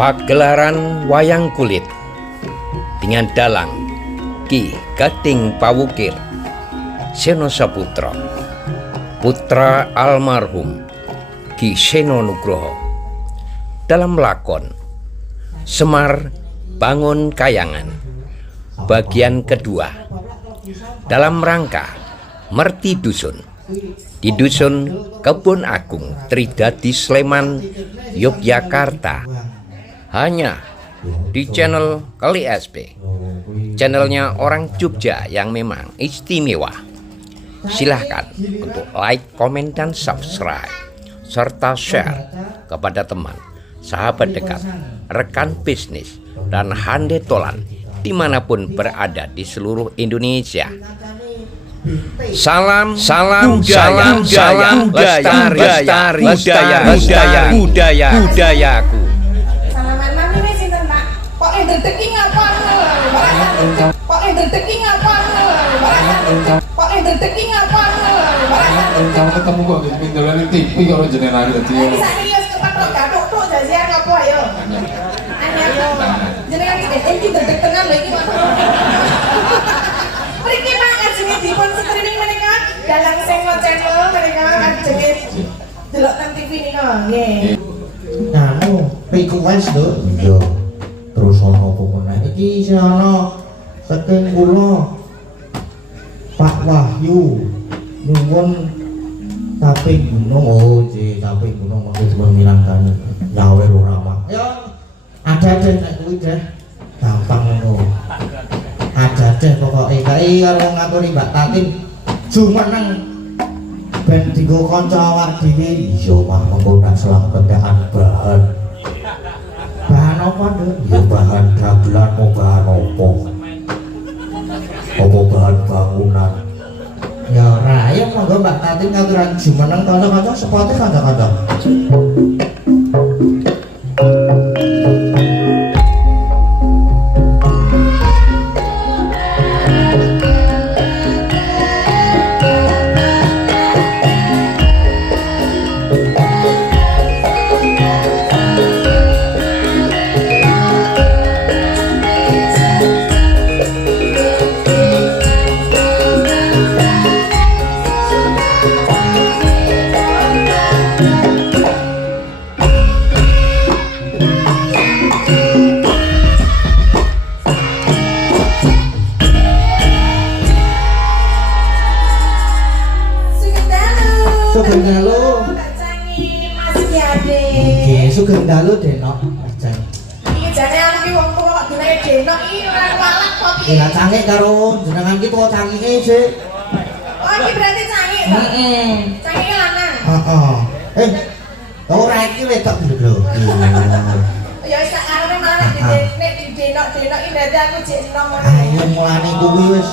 Pagelaran wayang kulit dengan dalang Ki Gading Pawukir Seno Saputra, putra almarhum Ki Seno Nugroho, dalam lakon Semar Bangun Kayangan bagian kedua, dalam rangka Merti Dusun di Dusun Kebon Agung, Tridadi, Sleman, Yogyakarta, hanya di channel Kali SP, channelnya orang Jogja yang memang istimewa. Silahkan untuk like, komen, dan subscribe, serta share kepada teman, sahabat dekat, rekan bisnis, dan hande tolan dimanapun berada di seluruh Indonesia. Salam budayaku. Salaman mami wis sinten, Pak? Kok ndredeki ngapa? Kok ndredeki ngapa? Kok ndredeki ngapa? Kalau ketemu kok di pintuan TV kalau jenengan dadi. Saiki wis kepatok gathuk tok jajan apa ayo. Anyar yo. Jenengan iki ndredek tenan lho iki. Mriki Pak ajenge dipun streaming menika dalang Sengo Channel menika ajenge delok nang TV nika nggih. Nganu request lho. Iya. Terus ana apa meneh? Iki isih ana saking kula Pak Wahyu nyuwun tapi gunung tapi gunung maksud memilangkan nyawer ora mak. Ya ada deh nek kuwi deh. Gampang ngono. Ada deh pokoke kae karo ngaturi Mbak Tatin jumeneng ben dienggo kanca awak dhewe. Iya mah mengko tak selang kentekan bahan apa Nduk? Ya bahan dagelan mau bahan apa bahan bangunan. Ya ora, ayo monggo Mbak Tatin ngaturan jumeneng kanca-kanca sepote kanca-kanca. Sugeng dalu. Bacangi Mas Kiade. Nggih, sugeng dalu Denok. Ajeng. Iki jane aku ki wong tuwa kok dinae denok iki ora walak kok iki. Ya cangik karo jenengan ki tuwa cangike sik. Oh iki berarti cangik to? Heeh. Cangike lanang. Heeh. Ora iki wedok lho. Ya wis tak karone malah nek denok-denok iki berarti aku jek enom ngono. Ayo mulane kuwi wis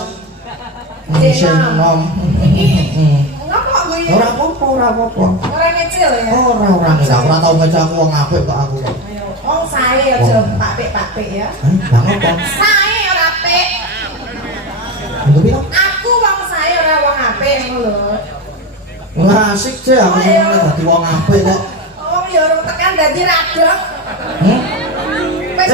sing enom. Iki ngopo kok kuwi? Ora apa-apa. Ora ngecil ya. Ora tau ngejak aku wong apik kok aku. Ayo, wong sae aja pakpik-pakpik ya. Lah ngopo? Sae ora apik. Nggo piro? Aku wong sae ora wong apik ngono lho. Ora asik sih aku sing dadi wong apik kok. Wong ya urung tekan dadi radong. Wis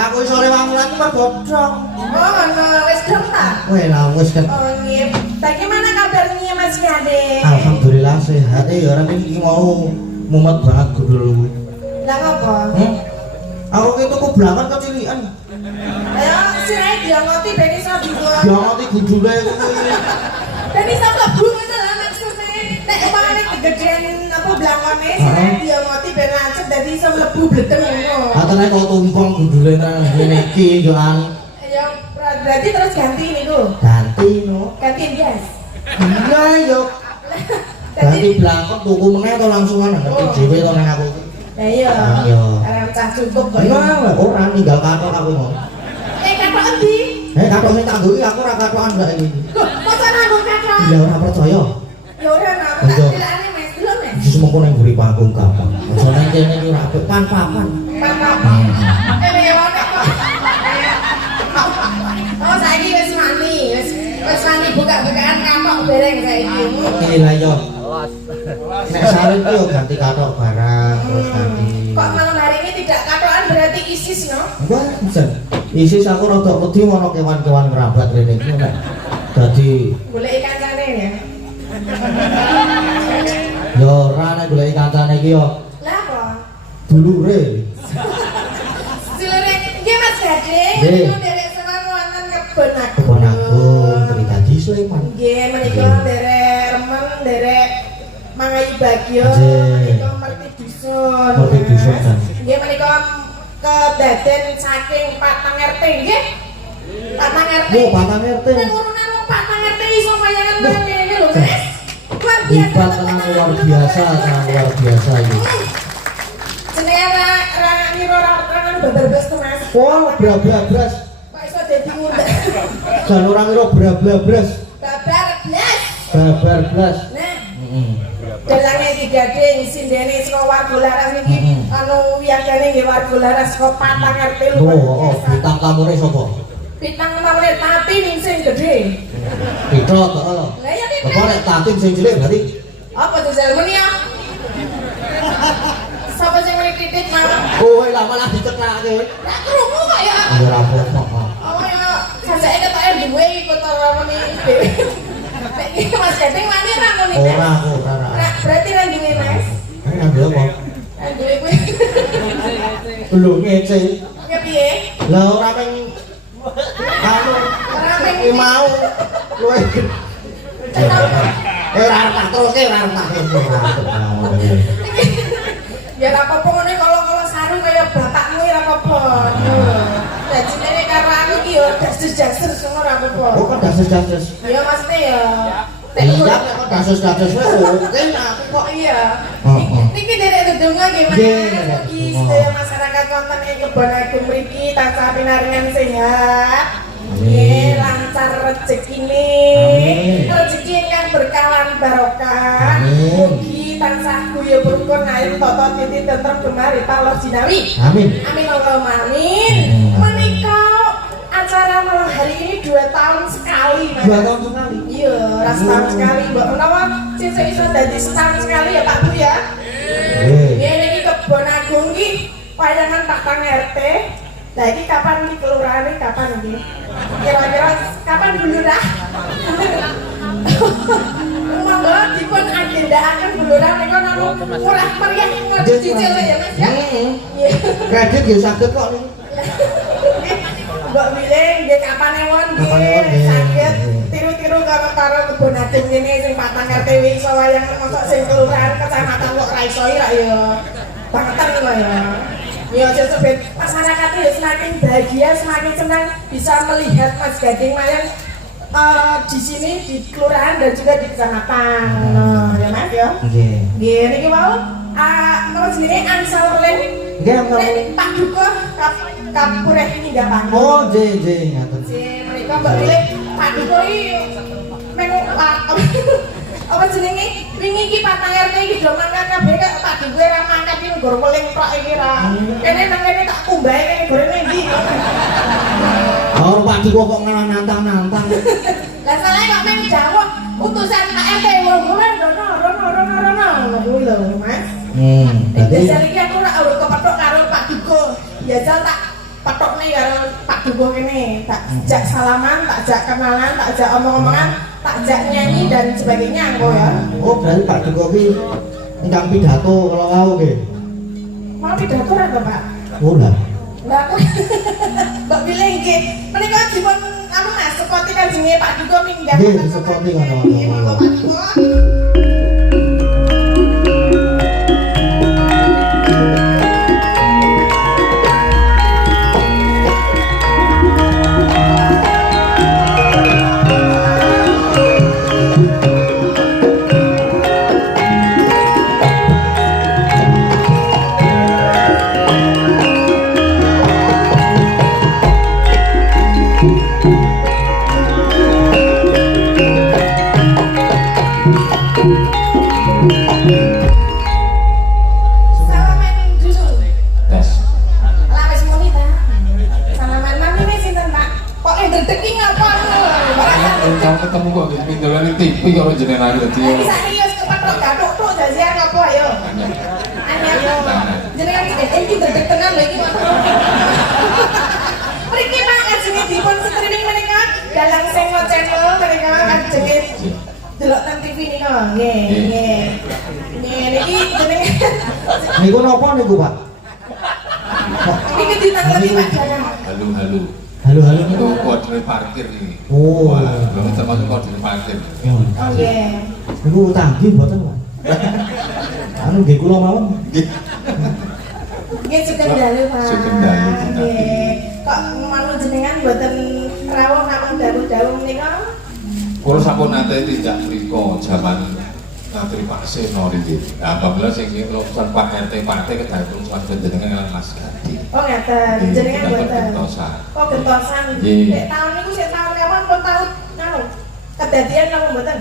Aku sore wangulan ku godhong. oh ngono wis dong ta? Weh lah wis kan. Oh nggih. Bagaimana kabarnya Mas Kiade? Alhamdulillah sehat ya ora iki mau mumet banget gudul. Lah ngopo? Aku ki tuku blanket kecilikan. Ayo sirahe diangoti ben iso digo. Ya ngerti gudule kuwi. Ben iso mlebu ngono lho maksudnya. Nek umpamane kegedean apa blangone sirahe diangoti ben lancet dadi iso mlebu bleteng ngono. Atene kok tumpang gudule nang ngene iki yo an. Ya berarti terus ganti niku. Ganti no. Ganti bias. Iya yo. Ganti blanket tuku meneh to langsungan ngerti dhewe to nang aku. Lah iya. Iya. Arep cah cukup kok. Iya, ora ninggal katok aku mau. Katok endi? Katok sing tak duwe aku ora katokan ndak iki. Loh, masa nanggung katok? Ya ora percaya. Ya ora nang tak dilane Mas, delok Mas. Wis mengko nang mburi panggung gampang. Aja nang kene iki ora apik pan-papan. Pan-papan. Mewah kok. Oh, saiki wis mani, wis mani buka-bukaan katok bereng saiki. Iki lah yo. Nek sarung ki yo ganti katok barang terus ganti. Kok malam hari ini tidak katok ISIS no. Enggak, bisa. ISIS aku rada wedi ono kewan-kewan ngerabat rene iki nek. Dadi Golek kancane ya. yo ora nek golek kancane iki yo Lah apa? dulure. Silene nggih Mas Gading, Nggih. niku derek seneng wonten kebon aku. Kebon aku dari tadi Sulaiman. Nggih, menika derek remen derek mangayu bagyo, Nggih. menika merti dusun. Merti dusun, kan. Nggih menika kedaden saking Patang RT nggih. Patang RT. Oh, Patang RT. Nek urunan wong Patang RT iso mayangan ngene lho, Mas. Luar biasa. Hebat tenan luar biasa, sangat luar biasa iki. Jenenge ra ngira ora beber-beber to, Mas. Wah, brablas. Kok iso dadi ngundang. Jan ora ngira brablas. Babar blas. Babar blas. Nah, Heeh. dalange iki Gading sindene saka warga laras iki anu wiyadane nggih warga laras saka Patang RT luar Oh, biasa. bintang tamune sapa? Bintang nomor tapi ning sing gedhe. Pitra to. Lah ya Apa Bintang. nek tatim sing cilik berarti Apa tuh seremoni ya? Sapa sing muni titik mau? kowe lah malah diceklake. Lah krungu kok ya. Ya ora apa-apa. Oh ya, sajake ketoke duwe iku to ramoni dhewe. Nek iki Mas Gading wani ra muni. Ora, ora. Nah, berarti ra duwe Mas. Kan ngambil apa? Ra duwe kuwi. Lho ngece. Ya piye? Lah ora ping anu Ora ping iki mau kowe. Ora tak teruske ora tak. Ya ora apa-apa ngene kalau sarung kaya bapakmu ya ora apa-apa. Dadi nek karo aku ki yo dasus-dasus ngono ora apa-apa. Oh, kan dasus-dasus. Ya maksudnya ya. Iya, kok dasus-dasus wis oke aku kok. Kok iya. Heeh. Niki derek ndedonga nggih Mas. Nggih, Mugi sedaya masyarakat wonten ing kebon agung mriki tansah pinaringan sehat. Nggih, lancar rezekine. Amin. Rezeki ingkang berkah lan barokah. Amin. Mugi tansah guyub rukun air tata titi tentrem gemari palos jinawi. Amin. Amin Allahumma amin. Amin. Menika acara malam hari ini 2 tahun sekali, Mas. 2 tahun sekali. Iya, ras setahun sekali, Mbak. Menawa sesuk iso dadi setahun sekali ya, Pak Bu ya. Nggih. Ya niki kebon agung iki wayangan Patang RT. Lah iki kapan iki kelurahane kapan iki? Kira-kira kapan Bu Lurah? Monggo dipun agendaaken Bu Lurah menika nang murah meriah ngecicil ya, Mas ya. Heeh. Iya. Kredit ya saged kok niku. Mbak Wileng, nggih kapan ewon Kapan ewon, nggih nggih. saged tiru-tiru karo kebon agung kene sing Patang RT iso wayang mosok sing kelurahan kecamatan kok ra iso ya ya. Bangetan lho ya. Ya sesebet masyarakat itu semakin bahagia, semakin senang bisa melihat Mas Gading wayang di sini di kelurahan dan juga di kecamatan. Nah, ya Mas ya. Nggih. Nggih niki mau nama jenenge Ansal Len. Nggih, Mbak. Pak Duko kapureh ini nggak panggung. Oh, nggih, ngaten. Si mereka mbak pilih Pak Duko ini menu apa jenenge wingi iki Patang RT iki do mangkat kabeh kok Pak Duko ora mangkat iki nggo weling tok iki ra. Kene nang kene tak kumbahe kene gorene ndi. Oh, Pak Diko kok malah nantang-nantang. Lah salah kok men dawuh utusan Pak RT wong rono ngono kuwi lho Mas. Berarti Dasar iki aku ora urut kepethuk karo Pak Duko. Biasa tak petokne karo Pak Duko kene, tak jak salaman, tak jak kenalan, tak jak omong-omongan, tak jak nyanyi dan sebagainya engko ya. oh, berarti Pak Diko ki ingkang pidato kalau wau nggih. Mau pidato ora to, Pak? Ora. Lah aku Mbak Bileng nggih, menika dipun anu Mas, sepoti kanjenge Pak Duko minggah. Nggih, disepoti ngono. Nggih, monggo Pak Duko. Salaman dulu. Tes. Lah wis muni ta. Salaman namine sinten, Pak? Kok ndredeki ngapa ngono lho. Kalau ketemu kok di pindolan TV kalau jenengan dadi. Iki sakniki wis kepethuk gathuk tok jasian apa ayo. Anyar yo. Jenengan iki ndredeg tenan lho iki, Pak. nggih, nggih. Nggih, niki jenengan. Niku napa niku, Pak? Niki ditangani Pak Jangan. Halo. Halo Itu niku. kode parkir ini. Oh. Wah, belum termasuk kode parkir. Oh, Oh nggih. niku tanggi mboten, Pak. Anu nggih kula mawon. Nggih sugeng dalu Pak. Sugeng dalu, Pak. Nggih. Kok manut jenengan mboten rawuh namung dalu-dalu menika? Kalau sampun nate tidak riko zaman Natri Pak Seno iki. Nah, apabila sing urusan Pak RT Partai kedatung suatu jenengan Mas Gadi. Oh ngeten, jenengan mboten. Gentosan. Oh gentosan. Nggih. Nek tahun niku sik tahun kawan pun tahun anu kedadian napa mboten?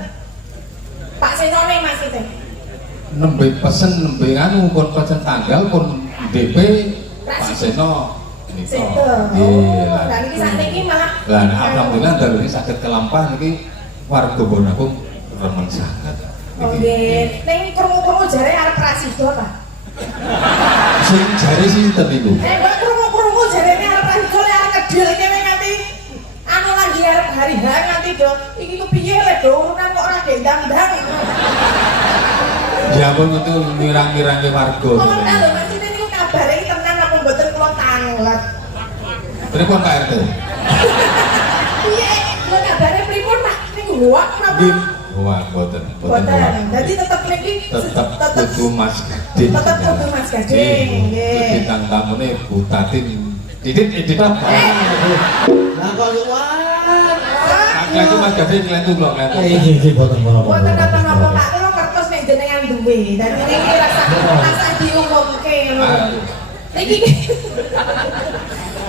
Pak Senone Mas itu. Nembe pesen nembe anu pun pesen tanggal pun DP Pak Seno niko. Situ. Nggih. Oh, lah niki sakniki malah Lah alhamdulillah dalu ini saged kelampah niki warga Bonakung remen sangat. Oh nggih, ning krungu-krungu jare arep prasido ta? Sing jare sinten niku? Mbak krungu-krungu jarene arep prasido lek arep ngedil kene nganti anu lagi arep hari H nganti do iki kepiye lek do urunan kok ora gendang-dang. Ya pun itu mirang-mirangke warga. Oh ta lho Mas ini niku kabare iki tenan apa mboten kula tanglet. Pripun Pak RT? Piye? Lho kabare pripun Pak? Niku wak napa? Nggih. Wah, boten Boten. Dadi tetep niki tetep kudu Mas Gading. tetep kudu Mas Gading. Nggih. Bintang tamune Bu Tatin. Didit apa? Lah kok luar. Kakek itu Mas Gading nglentu kok nglentu. Iki boten menapa. Boten napa-napa Pak, kula kertas nek jenengan duwe. Dan niki rasa diumumke ngono. Niki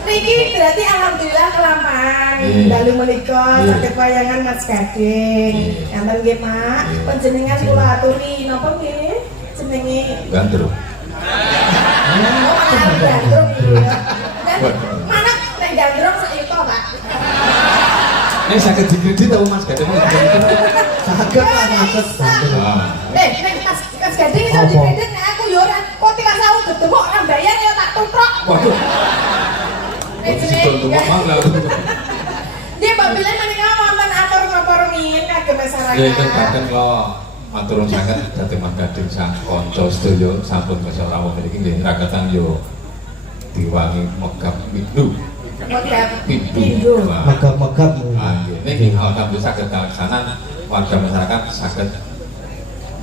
Niki berarti alhamdulillah kelamaan dalu menika saged wayangan Mas Gading. Ngaten nggih Pak. Panjenengan kula aturi napa nggih jenenge? Gandrung. Oh, malah gandrung iya. Dan mana nek gandrung sak yuta Pak. Nek saged dikredit tau Mas Gading. Saged lah saged. Nek Mas Gading iso dikredit nek aku yo ora kok tiga sawu gedemuk ora bayar ya tak tutrok. Waduh. Dia babile menika wonten atur napa rumiyin kagem masyarakat. Ya itu bahkan kalau matur sangat dadi Mas Gading sang kanca sedaya sampun bisa rawuh mriki nggih rakatan yo diwangi megap pindu. Megap Pindu. Megap-megap. Ah nggih niki alhamdulillah saged kalaksanan warga masyarakat saged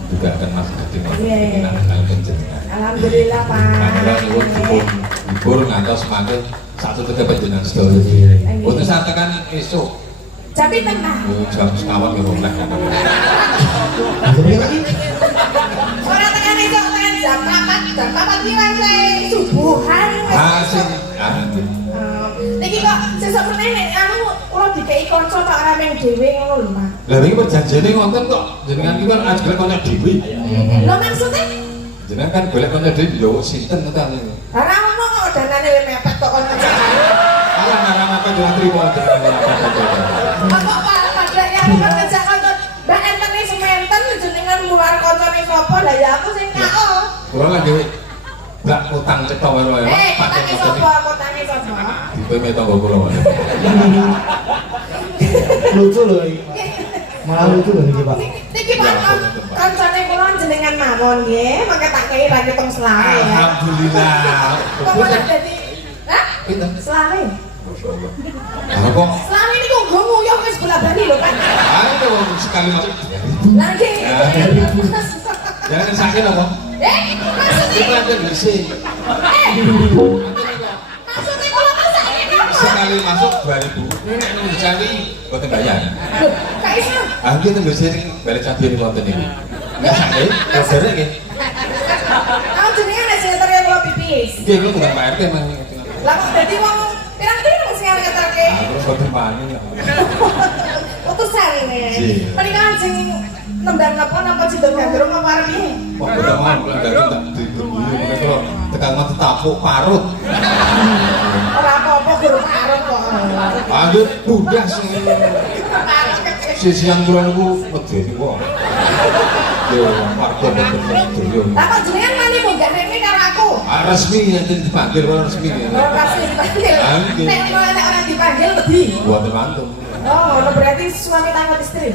juga akan Mas Gading Iya. nang panjenengan. Alhamdulillah Pak. Alhamdulillah nuwun dipun hibur ngantos mangke satu tetep panjenengan sedaya. Boten satekan esuk. Jam pinten Pak? Jam sekawan ya oleh kan. Ora tekan esuk tekan jam 4 ki wae subuhan. Ah sing Niki kok sesuk meneh nek anu kula dikeki kanca tak ora meng dhewe ngono lho Pak. Lah iki perjanjiane wonten kok jenengan iki kan ajeng kanca dhewe. Lho maksudnya Jenengan kan golek kanca dhewe yo sinten ngoten niku. ora ono kok danane mepet kok kanca. Alah marang apa yo trimo jenengan Apa Pak pada yang ngejak kanca Mbak enten iki sementen jenengan luar kancane sapa lah ya aku sing KO. Kula lagi gak utang cetha wae wae. Kotane sapa? Kotane sapa? Dipe metonggo kula wae. Lucu lho iki. Malah lucu lho niki, Pak. Niki Pak kancane kula jenengan mawon nggih, mangke tak kei lagi teng selawe ya. Alhamdulillah. Kok malah dadi hah? Pinten? Selawe. Masyaallah. Ah kok Selawe niku nggo nguyuh wis bola-bali lho Pak. ayo sekali masuk. Lah nggih. Jangan sakit apa? Maksudnya Itu ada WC. maksudnya kula masak ini apa? Sekali masuk 2000. Nek nang dicari boten bayar. Loh, Kak Isa. Ah nggih teng WC ning balik cabe niku wonten niku. Enggak sakit, kabarnya nggih. Aku jenenge nek sekretariat kula pipis. Nggih kula bukan Pak RT mah. Lah kok dadi wong pirang-pirang sing ngeterke. Ah terus boten pani. Utusan ini. Iya. Menika sing nembang napa cidok gandrung apa arep piye? Wah boten mau kula dari tak ditunggu niku kula tekan mati tapuk parut. Ora apa-apa guru parut kok. Ah nggih budak sing Parut kecil. sisian kula niku medeni kok. Yo warga boten sedoyo. Lah kok jenengan mani munggah rene karo aku? Ah resmi yen dipanggil ora resmi. Ora pasti dipanggil. Ah, nggih. Nek ora dipanggil lebih. Buat mantu. Oh, lo berarti suami tanggung istri.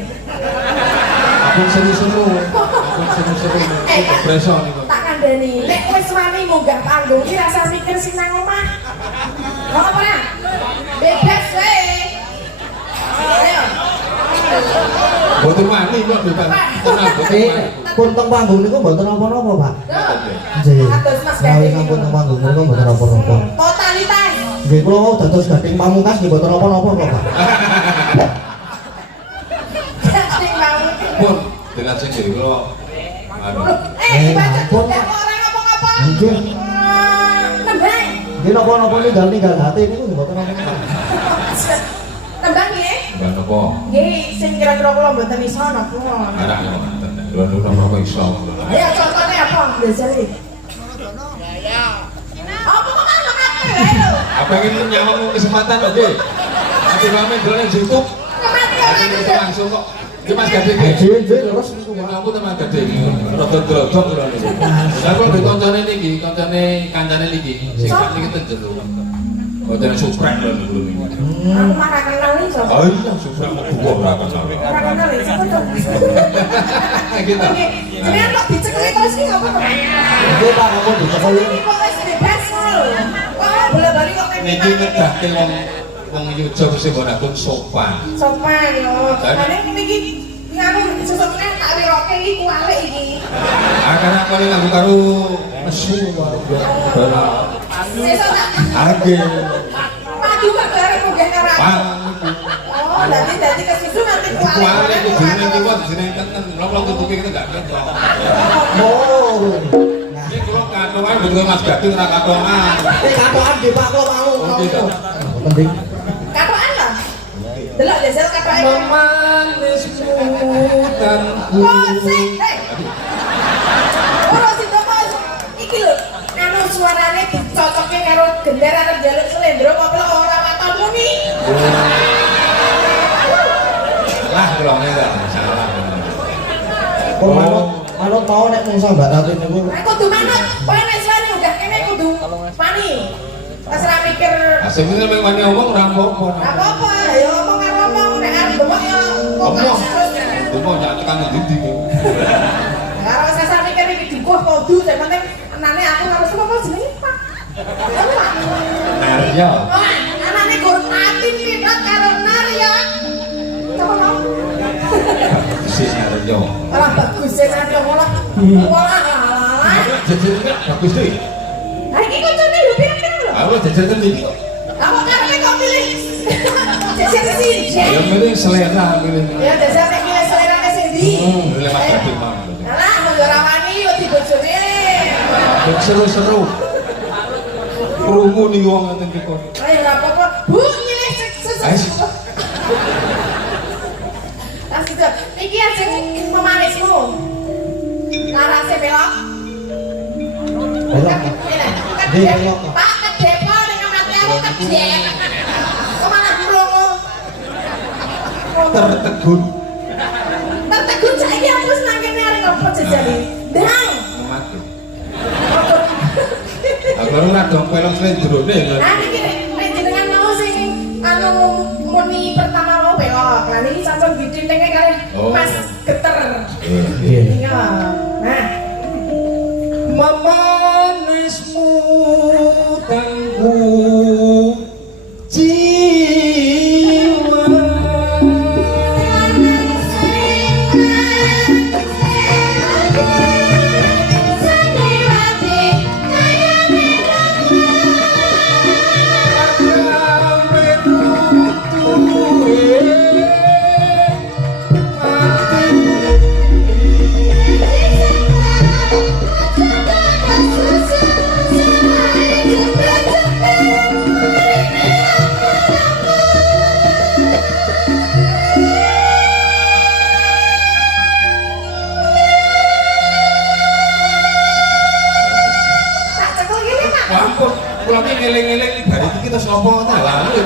Aku seru-seru. Aku seru-seru. Itu preso niku. Tak kandhani. Nek wis wani munggah panggung ki rasa mikir sing nang omah. Kok apa ya? Bebas wae. Ayo. Boten wani kok boten. Tenang boten wani. Pun teng panggung niku mboten napa-napa, Pak. Nggih. Atus Mas Rawuh Gading. sampun teng panggung niku mboten napa-napa. Totalitas. Nggih kula wau dados Gading Pamungkas nggih mboten napa-napa kok, Pak. Gading banget. Pun dengan sing dhewe kula anu. Baca juga kok ora ngapa-ngapa. Nggih. Nembang. Nggih napa-napa ninggal hati niku nggih mboten napa-napa. Nembang nggih. Enggak napa. Nggih, sing kira-kira kula mboten iso napa. Anak lho napa iso. Ya contohnya apa? Biasanya. Apa kok kan apa ya? Apa ingin nyawang kesempatan oke? Nanti kami drone YouTube. Nanti langsung kok. Iki Mas Gading. Nggih terus niku, Pak. Kamu teman Gading. Rodok-rodok kula niku. Lah kok mbek kancane niki, kancane niki. Sing sak niki ten jero. Boten suprek lho niku. Aku mah ra kenal nih, Sob. Oh iya suprek kok ora kenal. Ora kenal ya, siapa tuh? Gitu. Jenengan kok dicekeli terus ki ngapa? Nggih Pak, kok dicekeli. Ini kok wis bebas lho. Wah, bola-bali kok kayak Niki ngedahke wong Yujo sing ora pun sopan. sopan yo. Ane niki nganu sesukne tak wiroke iki kualik iki. Karena aku ini nganggo karo nesu karo bala. Sesuk tak Age. madu kok bareng munggah karo aku. Bang. Oh, dadi kesusu nanti kualik. Kuali itu jeneng iki kok jeneng tenten. Lho tutuke kita enggak ketok. Oh. Ini kalau kantongan betul Mas Gading ora kantongan. Katokan nggih Pak kula mau. Oh, gitu. Penting. Katokan lho. Delok desel katokan. Memanismu dan Oh, sik. Hei. Ora sida Mas. Iki lho, anu suarane dicocokke karo gender arep njaluk slendro kok ora waton muni. lah kalau enggak salah. Kok manut mau nek mung Mbak Tati niku. Nek kudu manut, kowe nek suwane udah kene kudu pani. Pas ra mikir Asline mek wani omong ora apa-apa. apa-apa, ya omong karo omong nek arep bengok ya Omong. Omong jak tekan ndi iki. Karo sesar mikir iki dikuh kudu, sing penting anane aku harus apa jenenge Pak. Narya. Wah, anane gur ati pindah karo Narya. Coba mau. Si Narya. Ora bagus sing Narya ngono. Wah, Jejernya bagus deh. ha iki koncone lho pirang-pirang lho. Aku jejer iki. Apa karene kok pilih? Jejer sih. Ya milih selera milih. Ya jejer nek pilih selerane sing ndi? Lewat Gading mau. Alah, nggo rawani yo dibojone. Seru-seru. Krungu nih wong ngoten iki kok. Ayo ora apa-apa. Bu nyilih sesuatu. Tas itu. Iki ajeng pemanismu. Larase belok. Belok. Belok. Pak kedepo dengan mati aku kedek. Kemana mlongo? Tertegun. Tertegun saiki aku wis nang kene arep ngopo jejane. Ndang. Mati. Aku ora dong pelong slendrone lho. Nah iki nek jenengan mau sing anu muni pertama mau belok. Lah niki sampun ditintenge kali Mas Geter. Nggih. Iya. Nah, Memanismu tangku jiwa. tak cekel gini Pak. Ampun, kula iki ngeling-eling iki bar iki kita sapa ta? Lah lho.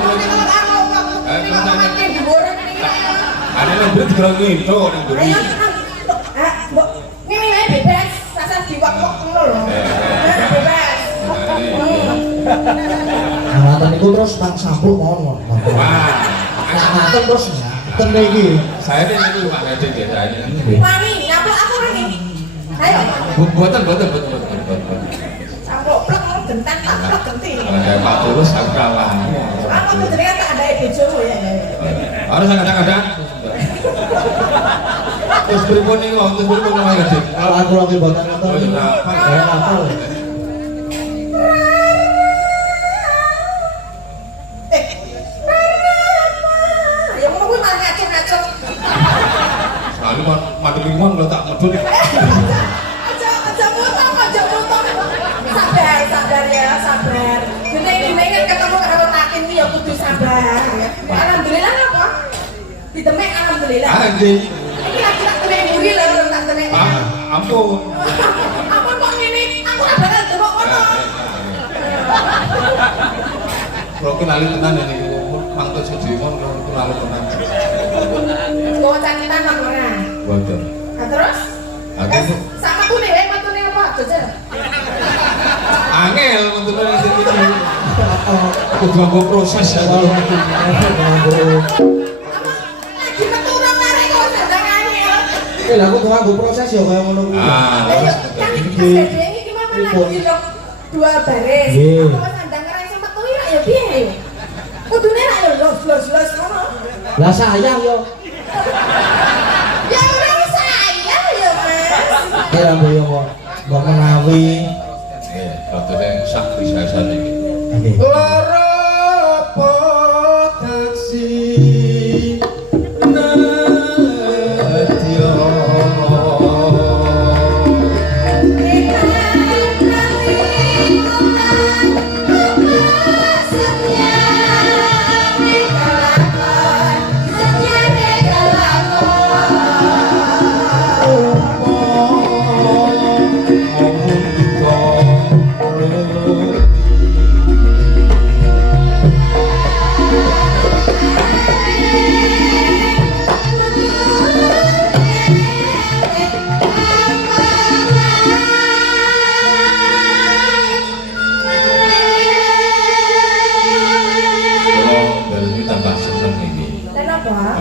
Ada yang beri gerang itu orang beri. Mbok ngene wae bebas, sasar diwak-wak ngono lho. Bebas. Ngaten niku terus nang sampul mawon. Wah, Ngaten terus ya. Ten iki. Saya ini Pak Hadi biasanya. Wangi, nyamplok aku wangi. Ayo. Buatan. Campur plek mau gentan tak plek genti. Ada Pak Tulus aku kalah. Aku tuh jenenge tak ada bojomu ya. Harus kadang-kadang. Terus pripun niku, terus pripun Pak Hadi? Kalau aku lagi boten ngoten. Oh, iya, apa? Saya hafal. Ya mau gue malah ngacung-ngacung. Sekali mati lingkungan kalau tak medun. Aja motong. Sabar ya, sabar. Gini ketemu karo takin iki ya kudu sabar ya. Alhamdulillah apa? Ditemek alhamdulillah. Anjing. Iki lagi tak temek muri lho, tak temek. Ampun. Ampun kok ngene, aku ora bakal demok ngono. Kalau kenali tenan ya niku mangkat Sudirman kalau kenali tenan. Bawa cacitan nang ora. Boten. Nah terus? Aku Sama tune apa? Jajal. angel untuk iki. Kudu nggo proses ya. Apa? Lagi metu ora mare kok sandangane. Lah aku tuh nggo proses ya kaya ngono kuwi. Ayo, kan iki gimana lagi lho? Dua baris. Nggih. Apa sandang ora iso metu ya piye ya? Kudune ra yo los ngono. Lah sayang yo. Ya ora saya ya, Mas. Kira mboyo kok. Mbok menawi. Dokternya sak bisa iki. Nggih. Lara potensi nadya.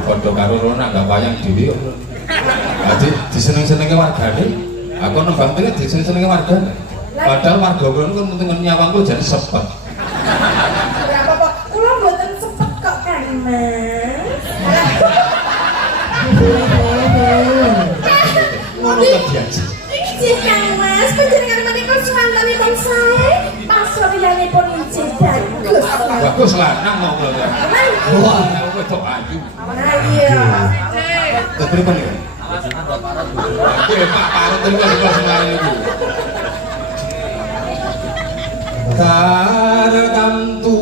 Padha karo rono nggak wayang dhewe kok. Dadi diseneng-senenge wargane. Aku nembang tene diseneng-senenge wargane. Padahal warga kono kan penting nyawangku jadi sepet. Ora apa-apa. Kula mboten sepet kok kan, Mas. Ngono kok biasa. Iki Kang Mas, panjenengan menika suwantanipun sae. Pasuryanipun injih bagus. Bagus lanang kok lho. Wah, wedok ayu. Nah iya. Terus pripun iki? Oke, Pak Parut itu kan kelas kemarin itu. Tarkamtu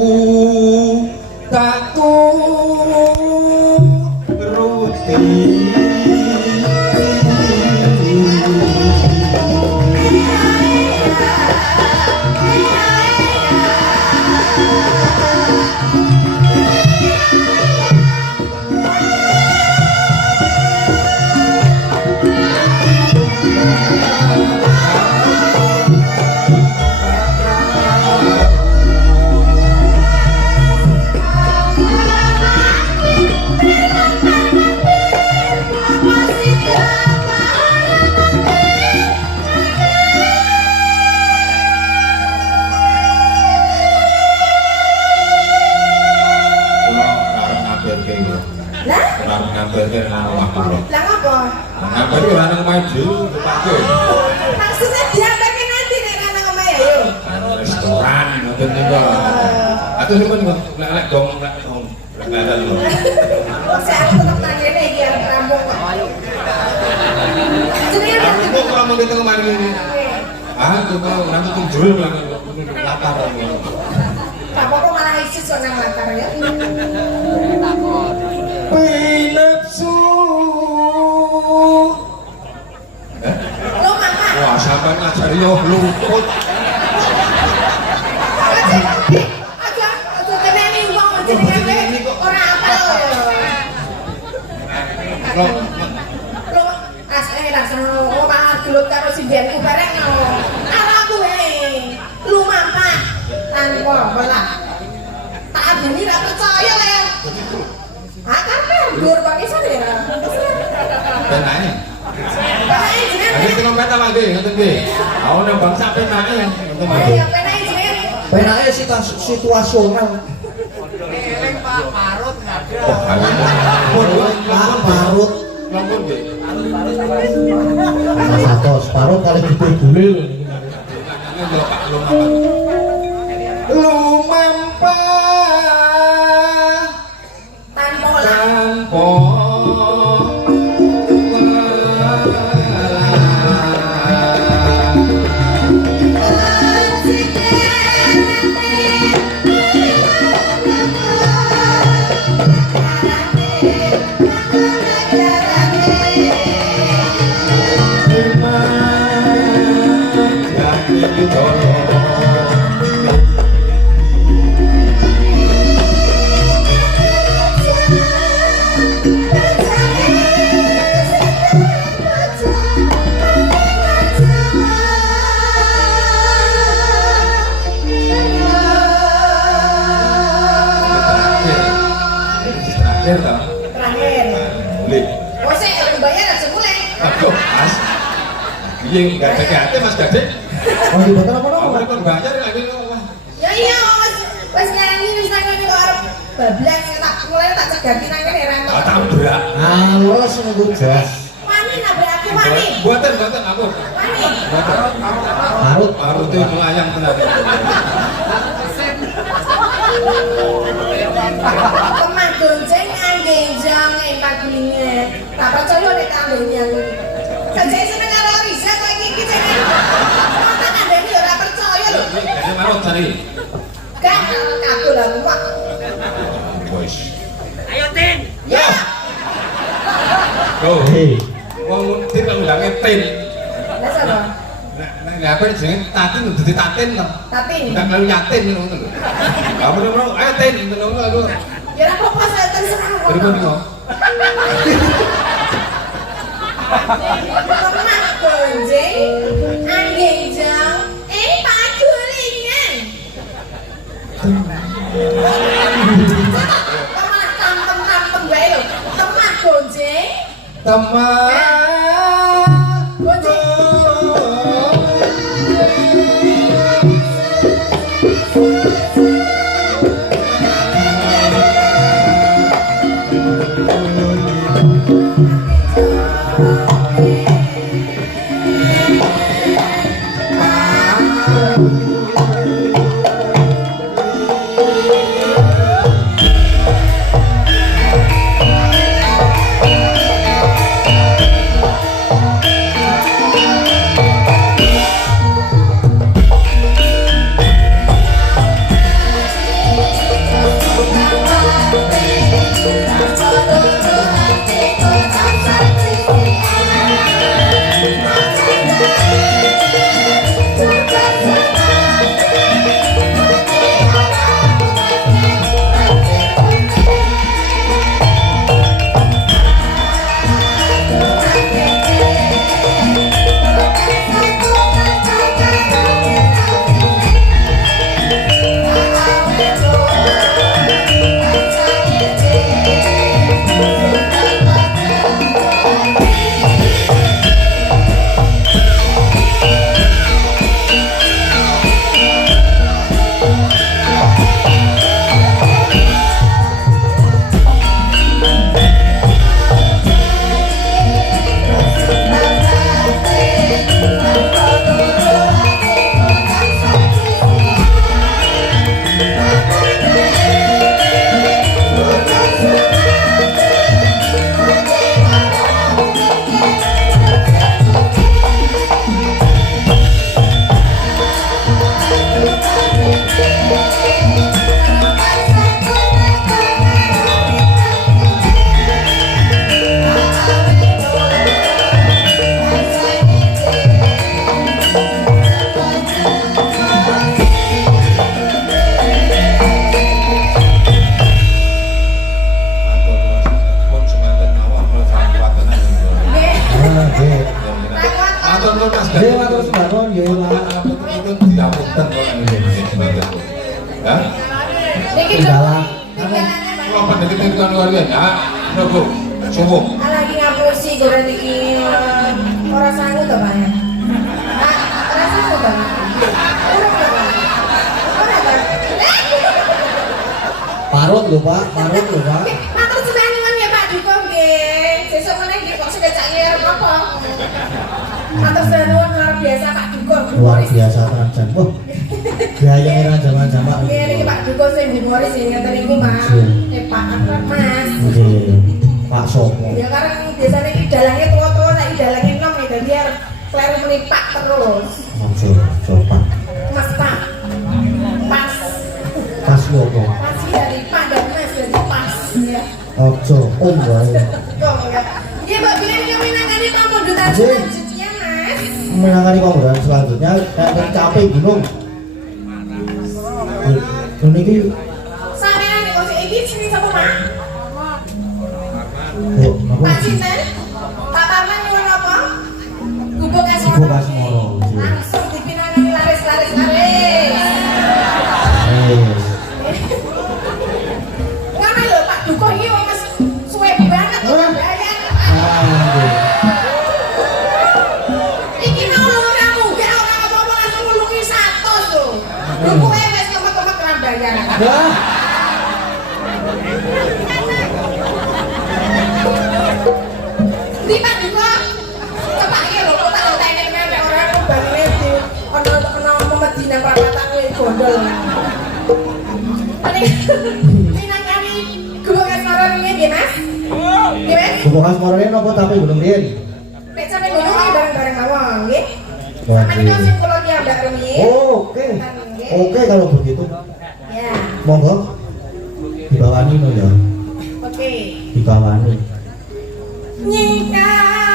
takku rutin. Lah apa? Ngapa iki ora nang maju dipakai. Maksudnya diampake nanti nek ana omahe ayo. Restoran ngoten niku. Atus niku lek dong lek ada lho. Kok saya aku tetep nang kene iki arep rampung kok. Jenenge Aku kok ora mung ketemu mari ini. Ah, coba nang tunjul lah latar. Pak kok malah isis kok nang latar ya. Pinapsu. Lo mama. Wah, sampean ngajari yo luput. Aja keneni wong jenenge ora apal lho. Lo rasane malah gelut karo sindianku bareng ngono. Ala kuwe. Lu mama tanpa bola. Tak adeni ra percaya le. Ah, kan dur pakai penake. Penake jenenge. Ada tengok peta lagi, ngoten nggih. Aku nang bangsa penake ngoten mawon. Ya penake jenenge. Penake situasional. Oh, Pak Parut. lampun nggih. Satu separuh kali gede gulil. Ini kalau Pak Lumampa Tanpa lah. tanpa terakhir toh. Terakhir. Boleh. Oh sih kalau bayar aja mulai. Aduh, Mas. Iya, enggak ada hati Mas Gade. Oh, di betul apa Aku dong? kan bayar lagi wah. Ya iya wes nyanyi wis nangani kok arep bablas tak mulai tak cegati nang kene ra Ah, tak berak. Halus nunggu jas. Wani nabrak aku wani. Buatan aku. Wani. Buatan. Parut. Baru tuh melayang tenan. Kemah gonceng anggenjang paginya. Tak percaya nek kambingnya. Saja seneng karo Riza kok iki jenenge. Mata kandhani ora percaya lho. Ini marot cari. Kan kabul lah muak. Boys. Ya. Oh. Hei. Wong nguntir kok ndange tin. Lah sama. Nah, apa jenenge tatin dadi tatin to. Tapi Ndak lalu yatin ngono lho. Kamu bro, ayo tin ngono aku. ya ora apa-apa saya terserah kok. Pripun kok? Kemah gonceng anggenjang pagulingan. Kemah tampem-tampem wae lho. Kemah gonceng Teman gonceng Niki Tinggalan. tinggalannya Pak. Apa nek kita luar biasa? Nopo? Subuh. Lagi ngapusi goreng iki ora sanggup to, Pak? Ah, ora sanggup to. Ora, Pak. Parut lho Pak, parut lho Pak. Matur senengan ya Pak Duko nggih. Sesuk meneh nggih kok sekecake apa? Matur senengan luar biasa Pak Duko. Luar biasa tenan. Wah. Gaya era zaman-zaman. Nggih niki Pak Duko sing humoris sing ngeten niku Pak. Pak apa Mas? Nggih. Pak Sopo. Ya karena biasanya iki dalange tua-tua saiki dalange enom nih dadi arep kleru melipat terus. Ojo, coba. Mas Pak. Pas. Pas lopo. Pas dari Pak dan Mas jadi pas ya. Ojo, wae. Kok ya. Iya Mbak Bila ini menangani pemundutan Nggih. selanjutnya Mas. Menangani pembunuhan selanjutnya yang capek gunung. Ini iki Sampeyan nek kok iki sini sapa Pak? apa? Pak Sinten? Pak Parman nyuwun apa? Gubuk Asmoro. Gubuk Asmoro, nggih. Langsung dipinangani laris. Ngono lho Pak Duko iki wis suwe banget kok bayar. Iki mau ora munggah ora apa-apa langsung ngulungi 100 lho. Lho kowe wis kemet-kemet ora bayar. Wah, Di Pak Duko. Cepake lho kok tak tenek nek ora bangne di ana memedina perawatan kowe gondol. Minangkani gubuk Asmoro nggih Mas? Nggih Mas? Gubuk Asmoro ini nopo tapi gunung riyen? Nek sampe ngono iki bareng-bareng mawon nggih. Waduh. Sampeyan yo sing kula ki ambak rumiyin. Oke. Oke kalau begitu. Ya. Monggo. Dibawani no ya. Oke. Dibawani. Nyingkar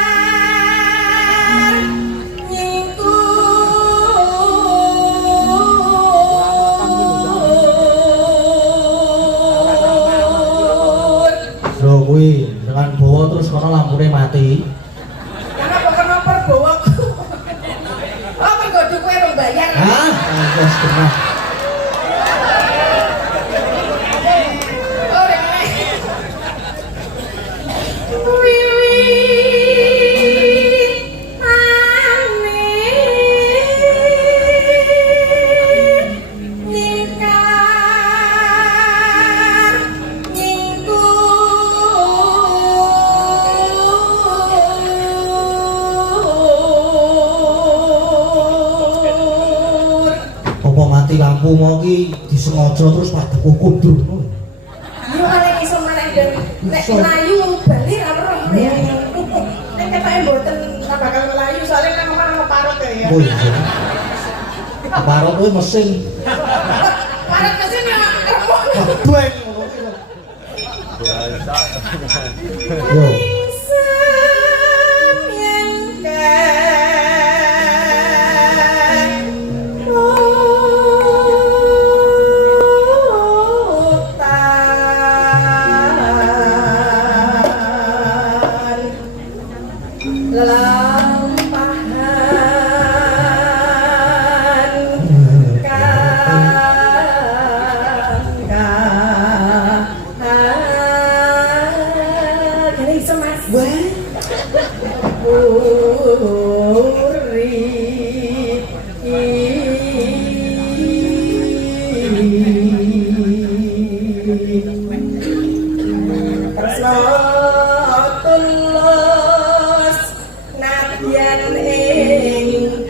nyingkur. Lho kuwi dengan bawa terus kono lampune mati. Karena pokoknya perbawa. Oh, mergo duwe rong bayar. Hah? Wes genah. Oh, rene. Wiwit ane nyingkar nyingkur. Apa mati lampu mau ki disengaja terus pada kudu. Yo arek iso maneh den nek mlayu bali ra weruh ya. Nek ketoke mboten ora bakal mlayu soalnya nang omah ngeparut ya. Oh iya. Parut kuwi mesin. Parut mesin ya remuk. Dueng ngono kuwi. Yo. Tulus nadyan ing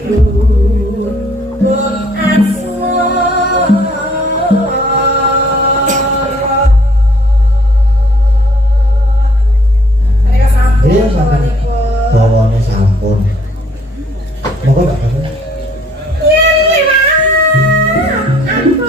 gubuk asmara. Mereka sampun Iya, sampun. bawanipun. Bawane sampun. Monggo Mbak Bapak. Yen liwat aku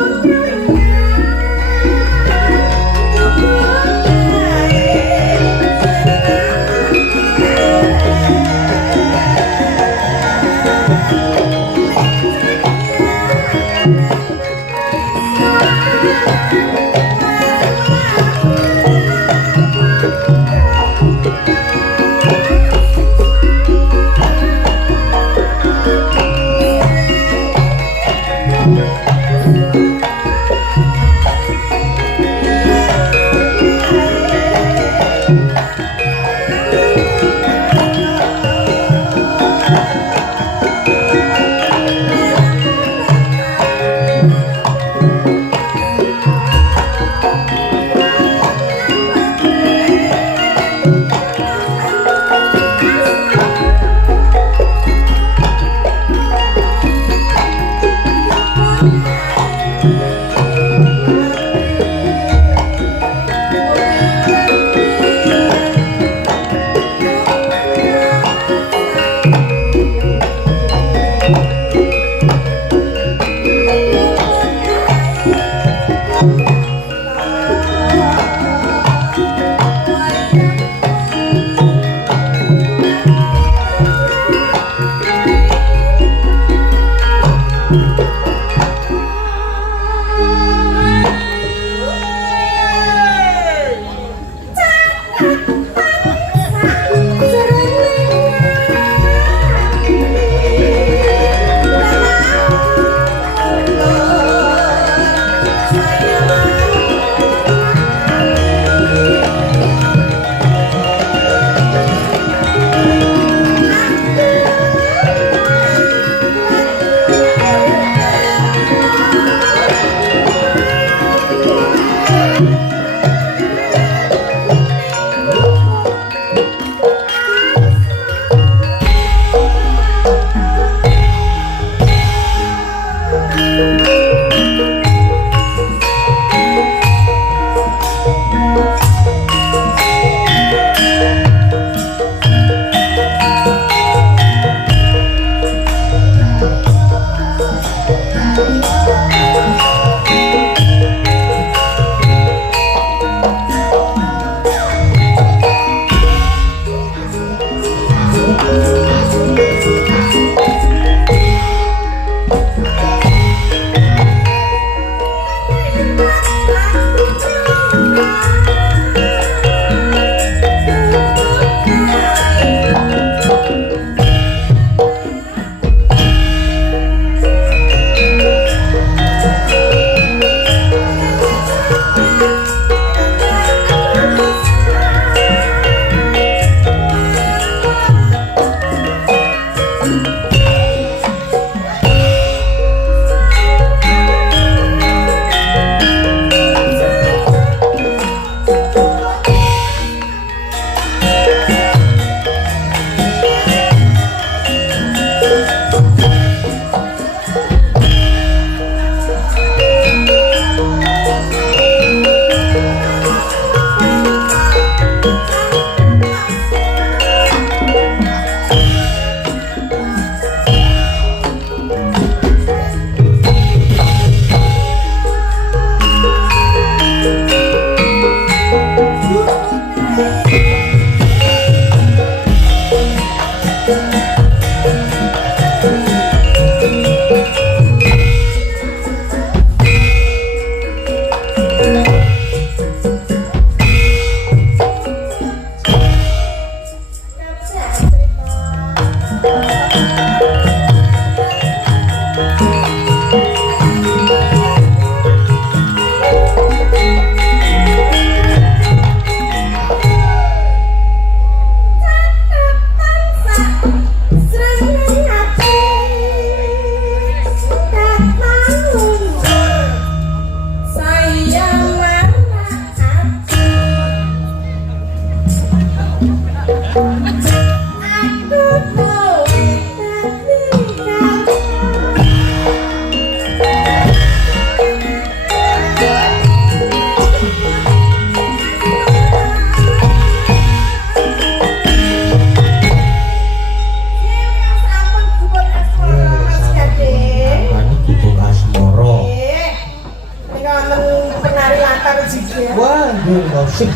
juga ya. Wah, dia gosip.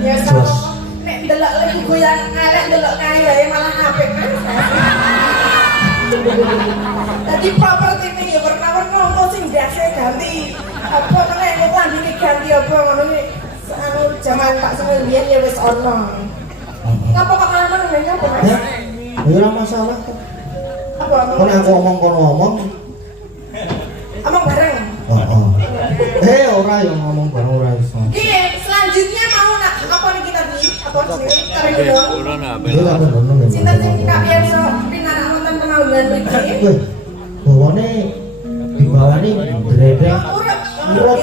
Ya sama nek delok lagi goyang elek delok kaya ya malah apik kan. Jadi properti ini ya warna-warna apa sing biasa ganti apa nek lambi ganti apa ngono iki anu zaman Pak Semil biyen ya wis ono. Ngapa kok malah nang apa Mas? Ya, ora masalah kok. Apa? Kon aku ngomong kon ngomong. Omong bareng. Ora yang ngomong bareng ora iso. Iya, selanjutnya mau nak apa nih kita bi? Apa sih? Tarik dulu. Itu apa ngono ya? Cinta sing kita biasa pinarak nonton penanggungan mriki. Wih, bawane dibawani dredeg. Urip. Urip.